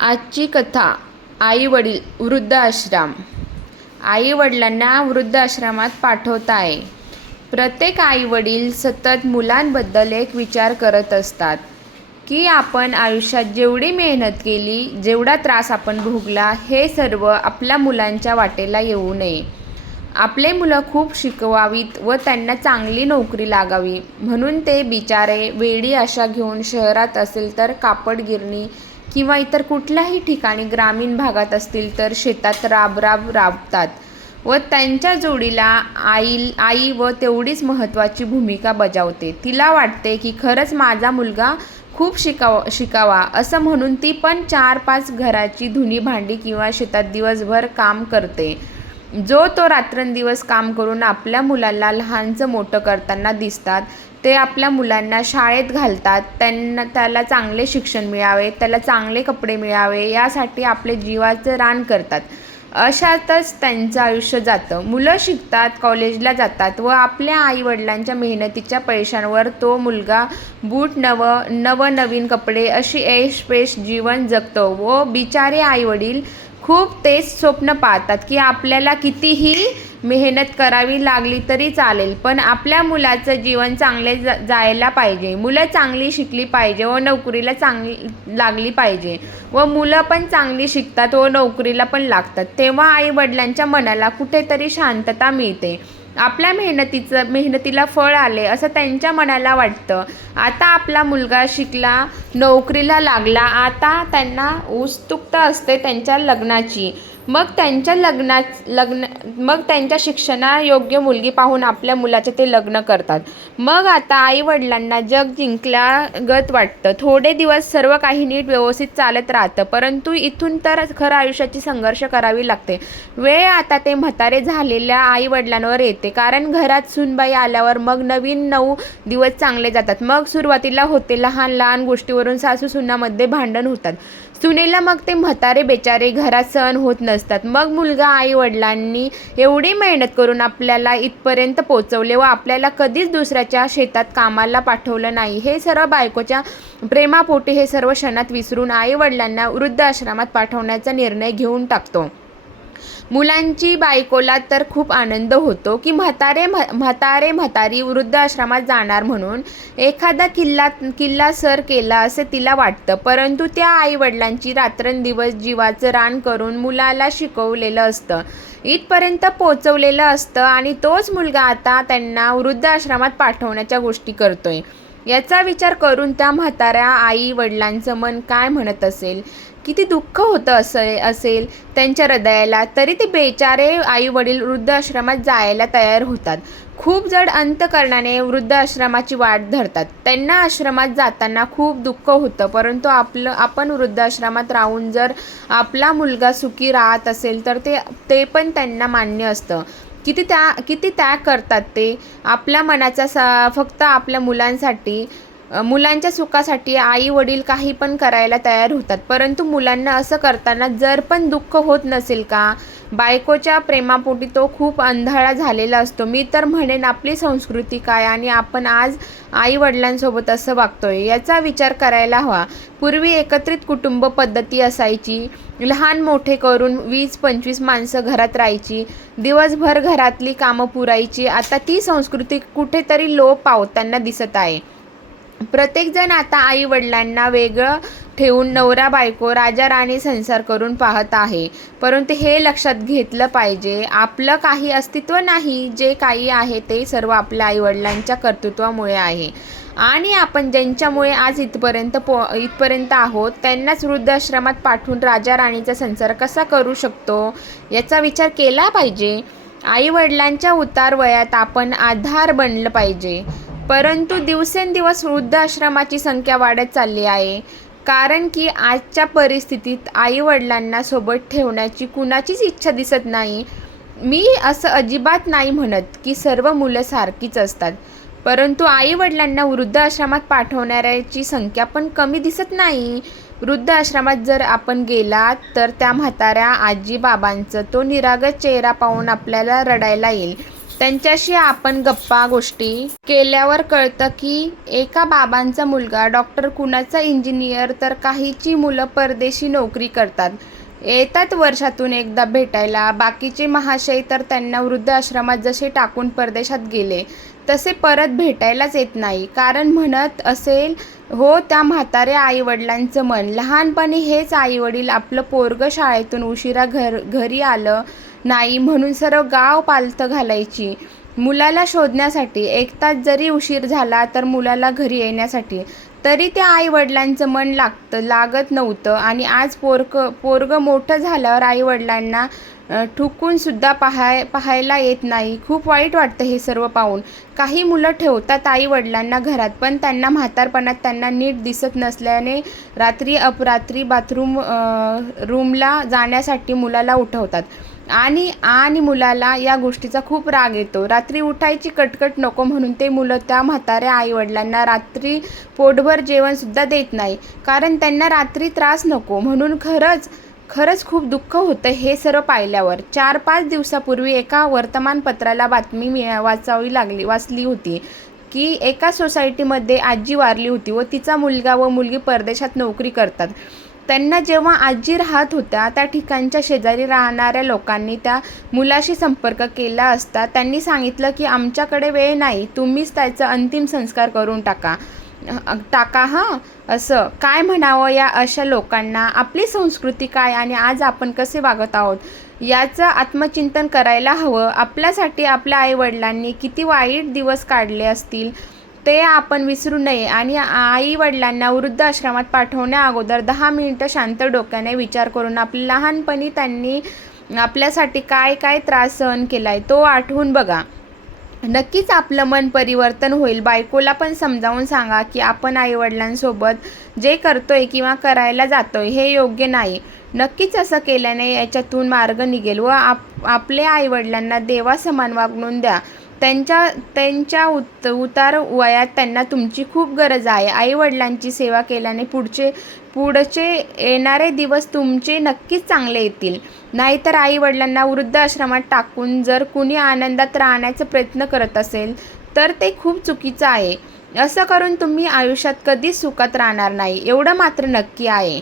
आजची कथा आई वडील वृद्धाश्रम आई वडिलांना वृद्धाश्रमात पाठवत आहे. प्रत्येक आई वडील सतत मुलांबद्दल एक विचार करत असतात की आपण आयुष्यात जेवढी मेहनत केली जेवढा त्रास आपण भोगला हे सर्व आपल्या मुलांच्या वाटेला येऊ नये. आपले मुलं खूप शिकवावीत व त्यांना चांगली नोकरी लागावी. म्हणून ते बिचारे वेडी आशा घेऊन शहरात असेल तर कापड गिरणी किंवा इतर कुठल्याही ठिकाणी ग्रामीण भागात असतील तर शेतात राबराब राबतात व त्यांच्या जोडीला आई आई व तेवढीच महत्त्वाची भूमिका बजावते. तिला वाटते की खरंच माझा मुलगा खूप शिकाव शिकावा असं म्हणून ती पण चार पाच घराची धुणी भांडी किंवा शेतात दिवसभर काम करते. जो तो रात्रंदिवस काम करून आपल्या मुलाला लहानचं मोठं करताना दिसतात ते आपल्या मुलांना शाळेत घालतात त्यांना त्याला चांगले शिक्षण मिळावे त्याला चांगले कपडे मिळावे यासाठी आपले जीवाचं रान करतात. अशातच त्यांचं आयुष्य जातं. मुलं शिकतात कॉलेजला जातात व आपल्या आईवडिलांच्या मेहनतीच्या पैशांवर तो मुलगा बूट नवं नवनवीन कपडे अशी ऐशपेश जीवन जगतो व बिचारे आईवडील खूप तेच स्वप्न पाहतात की आपल्याला कितीही मेहनत करावी लागली तरी चालेल पण आपल्या मुलाचं जीवन चांगले जा जायला पाहिजे. मुलं चांगली शिकली पाहिजे व नोकरीला चांगली लागली पाहिजे व मुलं पण चांगली शिकतात व नोकरीला पण लागतात. तेव्हा आईवडिलांच्या मनाला कुठेतरी शांतता मिळते. आपल्या मेहनतीचं मेहनतीला फळ आले असं त्यांच्या मनाला वाटतं. आता आपला मुलगा शिकला नोकरीला लागला आता त्यांना उत्सुकता असते त्यांच्या लग्नाची. मग त्यांच्या लग्ना लग्न मग त्यांच्या शिक्षणायोग्य मुलगी पाहून आपल्या मुलाचे ते लग्न करतात. मग आता आईवडिलांना जग जिंकल्यागत वाटतं. थोडे दिवस सर्व काही नीट व्यवस्थित चालत राहतं परंतु इथून तर खरं आयुष्याची संघर्ष करावी लागते. वेळ आता ते म्हातारे झालेल्या आईवडिलांवर येते कारण घरात सुनबाई आल्यावर मग नवीन नऊ दिवस चांगले जातात. मग सुरुवातीला होते लहान लहान गोष्टीवरून सासू सुनामध्ये भांडण होतात. सुनेला मग ते म्हातारे बेचारे घरात सहन होत नसतात. मग मुलगा आई वडिलांनी एवढी मेहनत करून आपल्याला इथपर्यंत पोचवले व आपल्याला कधीच दुसऱ्याच्या शेतात कामाला पाठवलं नाही. हे सर्व बायकोच्या प्रेमापोटी हे सर्व क्षणात विसरून आई वडिलांना वृद्धाश्रमात पाठवण्याचा निर्णय घेऊन टाकतो. मुलांची बायकोला तर खूप आनंद होतो की म्हातारे म्हातारे म्हातारी वृद्ध आश्रमात जाणार म्हणून एखादा किल्ला किल्ला सर केला असे तिला वाटतं. परंतु त्या आईवडिलांची रात्रंदिवस जीवाचं रान करून मुलाला शिकवलेलं असतं. इथपर्यंत पोचवलेलं असतं आणि तोच मुलगा आता त्यांना वृद्ध आश्रमात पाठवण्याच्या गोष्टी करतोय. याचा विचार करून त्या म्हाताऱ्या आई वडिलांचं मन काय म्हणत असेल? किती दुःख होतं असे असेल त्यांच्या हृदयाला तरी ते बेचारे आई वडील वृद्धाश्रमात जायला तयार होतात. खूप जड अंतकरणाने वृद्धाश्रमाची वाट धरतात. त्यांना आश्रमात जाताना खूप दुःख होतं परंतु आपलं आपण वृद्धाश्रमात राहून जर आपला मुलगा सुखी राहत असेल तर ते ते पण त्यांना मान्य असतं. किती त्या किती त्याग करतात ते? आपल्या मनाचा सा फक्त आपल्या मुलांसाठी मुलांच्या सुखासाठी आई वडील काही पण करायला तयार होतात. परंतु मुलांना असं करताना जर पण दुःख होत नसेल का बायकोच्या प्रेमापोटी तो खूप अंधाळा झालेला असतो. मी तर म्हणेन आपली संस्कृती काय आणि आपण आज आई वडिलांसोबत असं वागतोय याचा विचार करायला हवा. पूर्वी एकत्रित कुटुंब पद्धती असायची. लहान मोठे करून वीस पंचवीस माणसं घरात राहायची. दिवसभर घरातली कामं पुरायची. आता ती संस्कृती कुठेतरी लोप पावताना दिसत आहे. प्रत्येकजण आता आई वडिलांना वेगळं ठेवून नवरा बायको राजा राणी संसार करून पाहत आहे. परंतु हे लक्षात घेतलं पाहिजे आपलं काही अस्तित्व नाही जे काही आहे ते सर्व आपल्या आईवडिलांच्या कर्तृत्वामुळे आहे. आणि आपण ज्यांच्यामुळे आज इथपर्यंत पो इथपर्यंत आहोत त्यांनाच वृद्धाश्रमात पाठवून राजा राणीचा संसार कसा करू शकतो याचा विचार केला पाहिजे. आईवडिलांच्या उतार वयात आपण आधार बनलं पाहिजे. परंतु दिवसेंदिवस वृद्धाश्रमाची संख्या वाढत चालली आहे. कारण की आजच्या परिस्थितीत आईवडिलांना सोबत ठेवण्याची कुणाचीच इच्छा दिसत नाही. मी असं अजिबात नाही म्हणत की सर्व मुलं सारखीच असतात. परंतु आईवडिलांना वृद्धाश्रमात पाठवणाऱ्याची संख्या पण कमी दिसत नाही. वृद्धाश्रमात जर आपण गेलात तर त्या म्हाताऱ्या आजी बाबांचं तो निरागस चेहरा पाहून आपल्याला रडायला येईल. त्यांच्याशी आपण गप्पा गोष्टी केल्यावर कळतं की एका बाबांचा मुलगा डॉक्टर कुणाचा इंजिनियर तर काहीची मुलं परदेशी नोकरी करतात. येतात वर्षातून एकदा भेटायला. बाकीचे महाशय तर त्यांना वृद्धाश्रमात जसे टाकून परदेशात गेले तसे परत भेटायलाच येत नाही. कारण म्हणत असेल हो त्या म्हाताऱ्या आईवडिलांचं मन. लहानपणी हेच आईवडील आपलं पोरगं शाळेतून उशिरा घर घरी आलं नाही म्हणून सर्व गाव पालथं घालायची. मुलाला शोधण्यासाठी एक तास जरी उशीर झाला तर मुलाला घरी येण्यासाठी. तरी त्या आईवडिलांचं मन लागतं लागत नव्हतं आणि आज पोरक पोरगं मोठं झाल्यावर आईवडिलांना ठुकूनसुद्धा पाहाय पाहायला येत नाही. खूप वाईट वाटतं हे सर्व पाहून. काही मुलं ठेवतात आईवडिलांना घरात पण त्यांना म्हातारपणात त्यांना नीट दिसत नसल्याने रात्री अपरात्री बाथरूम रूमला जाण्यासाठी मुलाला उठवतात. आणि आणि मुलाला या गोष्टीचा खूप राग येतो. रात्री उठायची कटकट नको म्हणून ते मुलं त्या म्हाताऱ्या आईवडिलांना रात्री पोटभर जेवणसुद्धा देत नाही. कारण त्यांना रात्री त्रास नको. म्हणून खरंच खरंच खूप दुःख होतं हे सर्व पाहिल्यावर. चार पाच दिवसापूर्वी एका वर्तमानपत्राला बातमी मिळा वाचावी लागली वाचली होती की एका सोसायटीमध्ये आजी वारली होती व तिचा मुलगा व मुलगी परदेशात नोकरी करतात. त्यांना जेव्हा आजी राहत होत्या त्या ठिकाणच्या शेजारी राहणाऱ्या लोकांनी त्या मुलाशी संपर्क केला असता त्यांनी सांगितलं की आमच्याकडे वेळ नाही तुम्हीच त्याचा अंतिम संस्कार करून टाका. टाका हां? असं. काय म्हणावं या अशा लोकांना? आपली संस्कृती काय आणि आज आपण कसे वागत आहोत? याचं आत्मचिंतन करायला हवं. आपल्यासाठी आपल्या आईवडिलांनी किती वाईट दिवस काढले असतील? ते आपण विसरू नये आणि आई वडिलांना वृद्धाश्रमात पाठवण्या अगोदर दहा मिनिटं शांत डोक्याने विचार करून आपल्या लहानपणी त्यांनी आपल्यासाठी काय काय त्रास सहन केला आहे तो आठवून बघा. नक्कीच आपलं मन परिवर्तन होईल. बायकोला पण समजावून सांगा की आपण आईवडिलांसोबत जे करतोय किंवा करायला जातोय हे योग्य नाही. नक्कीच असं केल्याने याच्यातून मार्ग निघेल व आप आपल्या आईवडिलांना देवासमान वागणून द्या. त्यांच्या त्यांच्या उत उतार वयात त्यांना तुमची खूप गरज आहे. आईवडिलांची सेवा केल्याने पुढचे पुढचे येणारे दिवस तुमचे नक्कीच चांगले येतील. नाहीतर आईवडिलांना वृद्ध आश्रमात टाकून जर कुणी आनंदात राहण्याचा प्रयत्न करत असेल तर ते खूप चुकीचं आहे. असं करून तुम्ही आयुष्यात कधीच सुखात राहणार नाही. एवढं मात्र नक्की आहे.